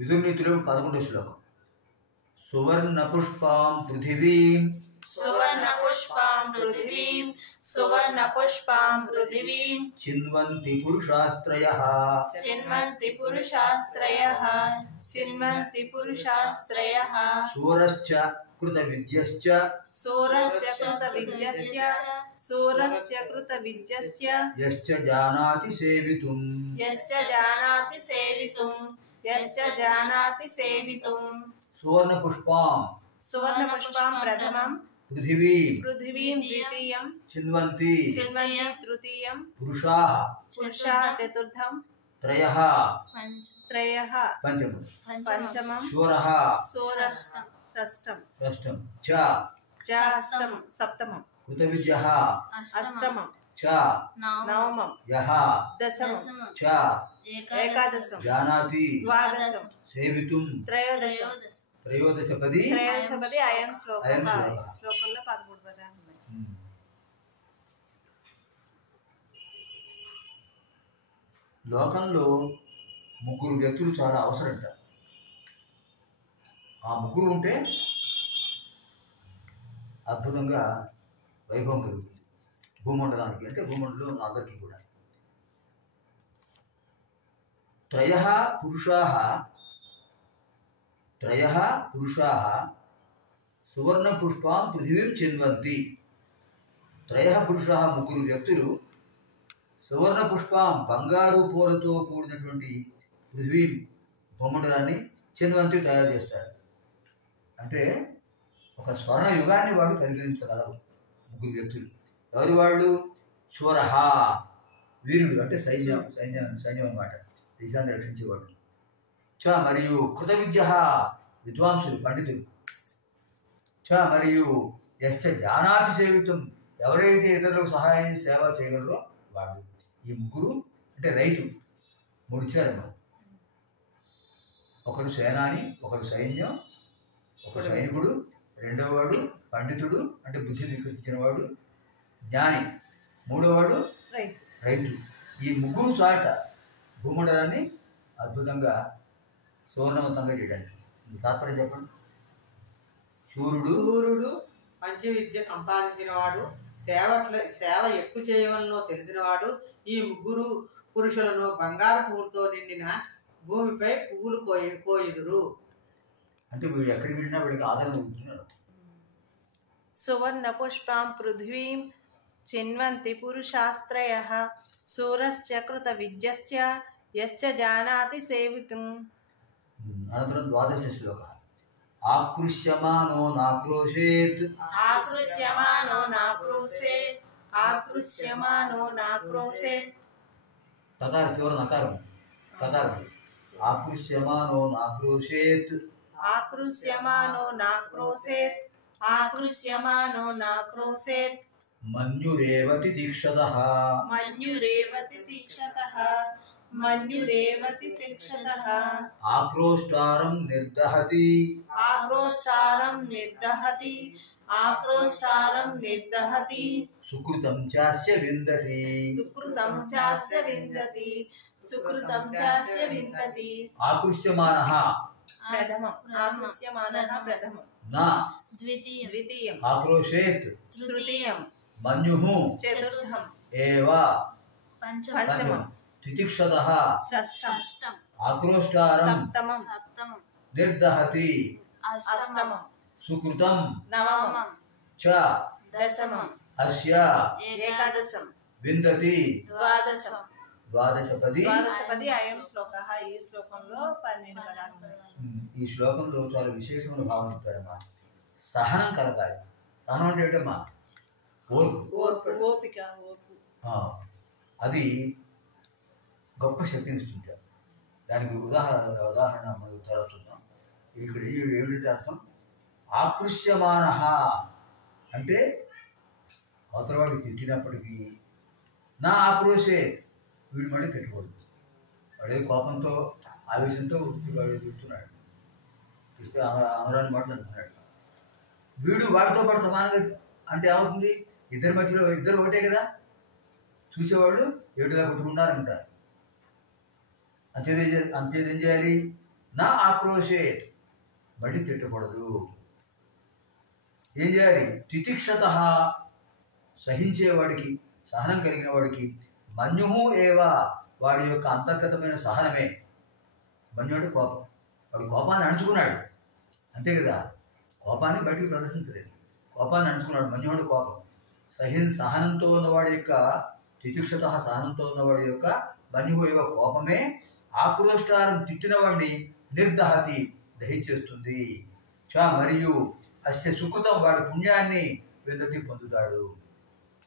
విదుర్నీతిలో 11వ శ్లోకం. సువర్ణ పుష్పాం పృథివీం చిన్వంతి పురుషాస్త్రయః శూరశ్చ కృత విద్యశ్చ యశ్చ జానాతి సేవితుం సువర్ణ పుష్పాం ప్రథమం పృథివీం ద్వితీయం చిన్వంతి తృతీయం పురుషాః చతుర్థం త్రయః పంచమం శూరః షష్టం చ సప్తమం కృత విద్యః అష్టమం చ నవమం యః దశమం చ ఏకాదశం జానాతి ద్వాదశం సేవితుం త్రయోదశపది అయం శ్లోకంలో 13 పదాలు ఉన్నాయి. లోకంలో ముగ్గురు వ్యక్తులు చాలా అవసరంట. ఆ ముగ్గురు ఉంటే అద్భుతంగా వైభవం కలుగుతుంది భూమండలానికి, అంటే భూమండలం అందరికీ కూడా. త్రయః పురుషాః సువర్ణ పుష్పాం పృథివీం చిన్వంతి. త్రయః పురుషాః ముగ్గురు వ్యక్తులు సువర్ణ పుష్పాం బంగారు పూలతో కూడినటువంటి పృథివీం భూమండలాన్ని చిన్వంతి తయారు చేస్తారు. అంటే ఒక స్వర్ణ యుగాన్ని వాడు కలిగించగలరు ముగ్గురు వ్యక్తులు. ఎవరు వాళ్ళు? శూరః వీరుడు, అంటే సైన్యం అన్నమాట, దేశాన్ని రక్షించేవాడు. చ మరియు కృత విద్యః విద్వాంసులు, పండితులు. చ మరియు యశ్చ జానాతి సేవితుం ఎవరైతే ఇతరులకు సహాయం సేవ చేయగలరో వాళ్ళు. ఈ ముగ్గురు అంటే రైతు ముడిచారు. ఒకడు సేనాని, ఒకడు సైన్యం, ఒకడు సైనికుడు, రెండవ వాడు పండితుడు అంటే బుద్ధి వికసించిన వాడు, జ్ఞాని, మూడవవాడు రైతు. ఈ ముగ్గురు చాట భూమండలాన్ని అద్భుతంగా సువర్ణవంతంగా చేయడానికి. తాత్పర్యం చెప్పండి. సూర్యుడు మంచి విద్య సంపాదించిన వాడు, సేవ ఎక్కువ చేయవలనో తెలిసినవాడు. ఈ ముగ్గురు పురుషులను బంగారు పువ్వులతో నిండిన భూమిపై పువ్వులు కోయుదురు. అంటే వీడు ఎక్కడికి వెళ్ళినా వీడికి ఆదరణ ఉంటుంది. సువర్ణ పుష్పాం పృథ్వీం చిన్వంతి పురుషాస్త్రయః శూరశ్చ కృత విద్యశ్చ యశ్చ జానాతి సేవితుం. అనంతరం 12వ శ్లోకः. ఆకృష్యమానో నాక్రోశేత్ తకార చివర నకారం తకారం. ఆకృష్యమానో నాక్రోశేత్ మన్యురేవతి దీక్షతః ఆక్రోష్టారం నిర్దహతి సుకృతం చాస్య విందతి. ఆకృష్యమానః ప్రథమం నా ద్వితీయం ఆక్రోశేత్ తృతీయం మన్యుః చతుర్థం ఏవ పంచమం తితిక్షతః షష్టం ఆక్రోష్టారం సప్తమం నిర్దహతి అష్టమం సుకృతం నవమం చ దశమం అస్య ఏకాదశం విందతి ద్వాదశపది అయం శ్లోకః. ఈ శ్లోకంలో 12 పదాలు ఉన్నాయి. ఈ శ్లోకంలో చాలా విశేషమైన భావం చెప్పారమ్మా. సహనం కలగాలి. సహనం అంటే ఏంటమ్మా? ఓపిక. అది గొప్ప శక్తిని ఇస్తుంది. దానికి ఉదాహరణ మనం తర్వాత చూద్దాం. ఇక్కడ ఏమిటంటే అర్థం, ఆకృష్యమానః అంటే అవతలవాడికి తిట్టినప్పటికీ నా ఆక్రోశే వీడు మళ్ళీ తిట్టకూడదు. వాడే కోపంతో ఆవేశంతో వాడు తిడుతున్నాడు, తిస్తే అమరాన్ని మాట అంటున్నాడు. వీడు వాడితో పాటు సమానంగా అంటే ఏమవుతుంది? ఇద్దరి మధ్యలో ఇద్దరు ఒకటే కదా, చూసేవాళ్ళు ఏడులా కొట్టుకుంటారంటారు. అంతేదేం చేయాలి? నా ఆక్రోశే, మళ్ళీ తిట్టకూడదు. ఏం చేయాలి? తితిక్షత, సహించేవాడికి, సహనం కలిగిన వాడికి, మన్యుహు ఏవ, వాడి యొక్క అంతర్గతమైన సహనమే. మన్యు అంటే కోపం. వాడు కోపాన్ని అణుచుకున్నాడు, అంతే కదా. కోపాన్ని బయటికి ప్రదర్శించలేదు, కోపాన్ని అణుచుకున్నాడు. మన్యు అంటే కోపం. సహనంతో ఉన్నవాడి యొక్క తితిక్షత, సహనంతో ఉన్నవాడి యొక్క మన్యుహు ఏవ కోపమే ఆక్రోష్టారం, తిట్టిన వాడిని నిర్దహతి, దహించేస్తుంది. మరియు అస్య సుకృతం, వాడి పుణ్యాన్ని విందతి, పొందుతాడు.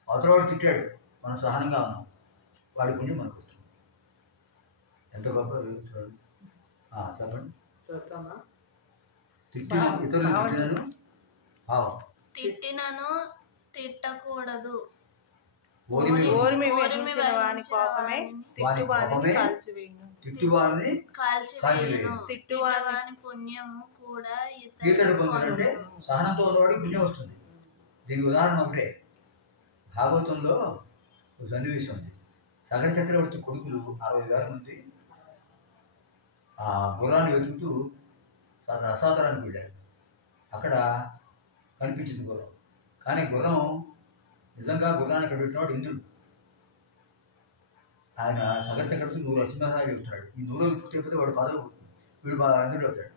అవతలవాడు తిట్టాడు, మనం సహనంగా ఉన్నాం, వాడి పుణ్యం మనకు వస్తుంది. ఎంత గొప్ప చూడండి. చెప్పండి. తిట్టిన ఇతరులు తిట్టినను తిట్టకూడదు. ఓర్మి వహించిన వాని కోపమే తిట్టువాని కాల్చివేయును. తిట్టువాని కాల్చివేయును. తిట్టువాని పుణ్యము కూడా ఇతడు పొందునంటే సహనంతో ఉన్నవాడికి పుణ్యం వస్తుంది. దీనికి ఉదాహరణ ఒకటే. భాగవతంలో ఒక సన్నివేశం ఉంది. సగర చక్రవర్తి కొడుకులు 60,000 మంది ఆ గుర్రాన్ని వెతుకుతూ రసాతరానికి వెళ్ళారు. అక్కడ కనిపించింది గుర్రం. కానీ గుర్రం నిజంగా గుర్రాన్ని అక్కడ పెట్టినవాడు ఇంద్రుడు. ఆయన సగర చక్రవర్తి 100 అశ్వమేధాలు చెబుతున్నాడు. ఈ 100 చెప్తే వాడు పదవి, వీడు ఇంద్రుడు అవుతాడు.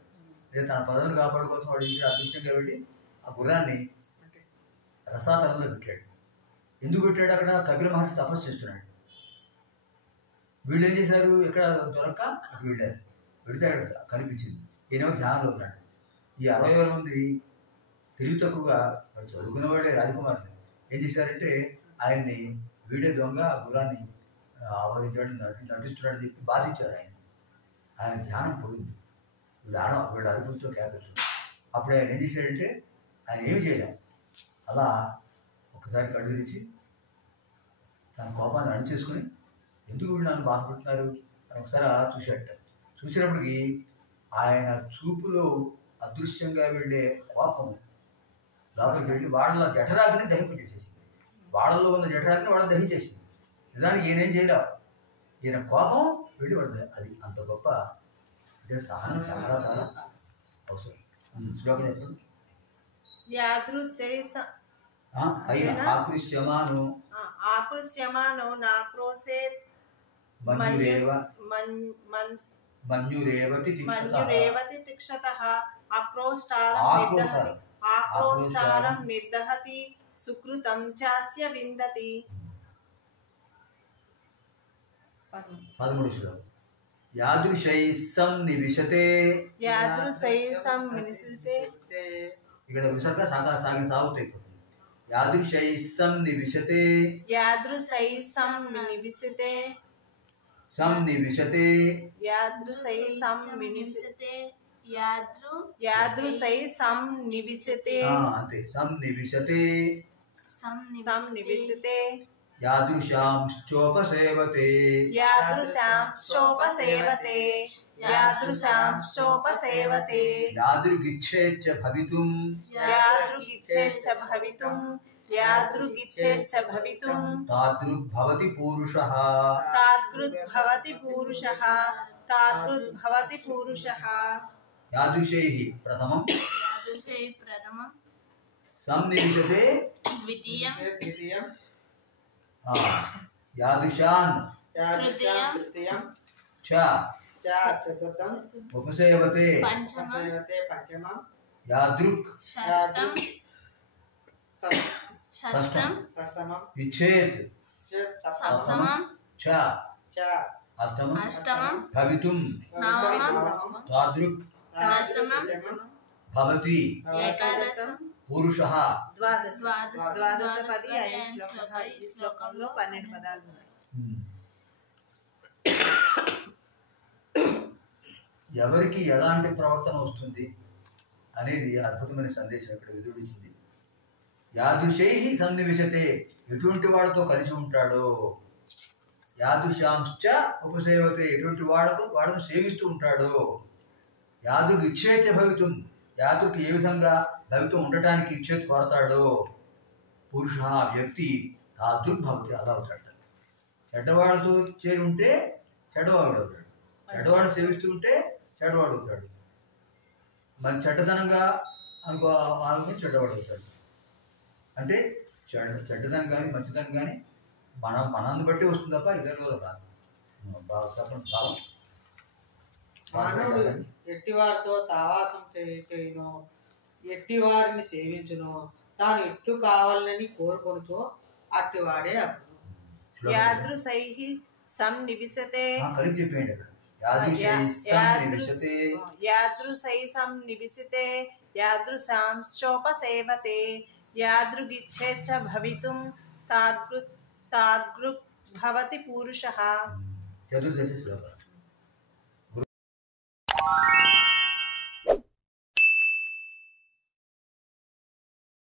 లేదా తన పదవిని కాపాడు కోసం వాడు అదృశ్యంగా వెళ్ళి ఆ గుర్రాన్ని రసాతరంలో పెట్టాడు. ఎందుకు పెట్టాడు? అక్కడ కపిల మహర్షి తపస్సు చేస్తున్నాడు. వీళ్ళు ఏం చేశారు? ఎక్కడ దొరక్క వెళ్ళారు. వెళితే అక్కడ కనిపించింది. ఈయన ధ్యానంలో ఉన్నాడు. ఈ 60,000 మంది తెలివి తక్కువగా, వాడు చదువుకున్న వాడే రాజకుమారులు, ఏం చేశారంటే ఆయన్ని వీడే దొంగ, గుర్రాన్ని ఆవరించాడు, నటిస్తున్నాడని చెప్పి బాధించారు ఆయన. ఆయన ధ్యానం పోయింది. వీడు అరుపులతో కేకలుతుంది. అప్పుడు ఆయన ఏం చేశాడంటే ఆయన ఏమి చేయలేం. అలా ఒకసారి కళ్ళు తెరిచి తన కోపాన్ని అణిచేసుకుని, ఎందుకు వీళ్ళు నన్ను బాధపడుతున్నారు అని ఒకసారి చూశాడట. చూసినప్పటికీ ఆయన చూపులో అదృశ్యంగా వెళ్ళే కోపం లోపలికి వెళ్ళి వాళ్ళ జఠరాగ్ని దహింపజేసేసింది. వాళ్ళలో ఉన్న జఠరాగ్ని వాళ్ళని దహించేసింది. నిజానికి ఈయనేం చేయలేవు. ఈయన కోపం వెళ్ళి పడుతుంది. అది అంత గొప్ప అంటే సహనం చాలా చాలా అవసరం. శ్లోకం చెప్పండి. ఆకృష్యమానో నాక్రోశేత్ మన్యురేవతి తిక్షతః ఆక్రోష్టారం నిర్దహతి సుకృతం చాస్య విందతి. 13 శ్లోకం. యాదృశైస్సం నివిశతే. ఇక్కడ విసర్గ సాగుతాయి. యాదృశైస్సం నివిశతే. సంనివిశతే. అంతే. సంనివిశతే. యాదృశాంశ్చోపసేవతే. యాదృగిచ్ఛేచ్చ భవితుం. తాదృగ్భవతి పూరుషః. యాదృశైః ప్రథమం. సంనివిశతే ద్వితీయం. యాదృశాన్ తృతీయం. చతుర్థం. ఉపసేవతే పంచమం. యాదృక్ షష్టం. ఇచ్ఛేత్ సప్తమం. అష్టమం. భవితుం నవమం. తాదృక్ దశమం. భవతి ఏకాదశం. పురుషః. ద్వాదశపది అయం శ్లోకః. ఈ శ్లోకంలో 12 పదాలు ఉన్నాయి. ఎవరికి ఎలాంటి ప్రవర్తన వస్తుంది అనేది అద్భుతమైన సందేశం ఇక్కడ విదుడిచ్చింది. యాదృశైః సన్నివిశతే, ఎటువంటి వాడితో కలిసి ఉంటాడో. యాదృశాంశ్చ ఉపసేవతే, ఎటువంటి వాడును సేవిస్తూ ఉంటాడో. యాదృగ్ ఇచ్ఛేచ్చ భవితుం, యాదృకి ఏ విధంగా భవితం ఉండటానికి ఇచ్చేది కోరతాడో. పురుష వ్యక్తి తాదృగ్భవతి, అలా అవుతాడు. చెడ్డవాడితో చేరి ఉంటే చెడ్డవాడు అవుతాడు. చెడ్డవాడు సేవిస్తూ ఉంటే చెడ్డవాడు అవుతాడు. మరి చెడ్డదనంగా అనుకుని చెడ్డవాడు అవుతాడు. అంటే చెడ్డదనం కానీ మంచిదనం కానీ మనాన్ని బట్టి వస్తుంది తప్ప ఇతరుల కాదు. భావం మానవుడు ఎట్టివారితో సావాసం చేయును, ఎట్టివారిని సేవించును, తాను ఎట్లు కావాలని కోరుకొనుచో అట్టివాడే అప్పుడు. యాదృశైః సంనివిశతే కలిపి చెప్పేయండి అక్కడ. యాదృశైః సంనివిశతే యాదృశాంశ్చోపసేవతే యాదృగిచ్ఛేచ్చ భవితుం తాదృగ్ భవతి పురుషః. చతుర్దశ శ్లోకాలు.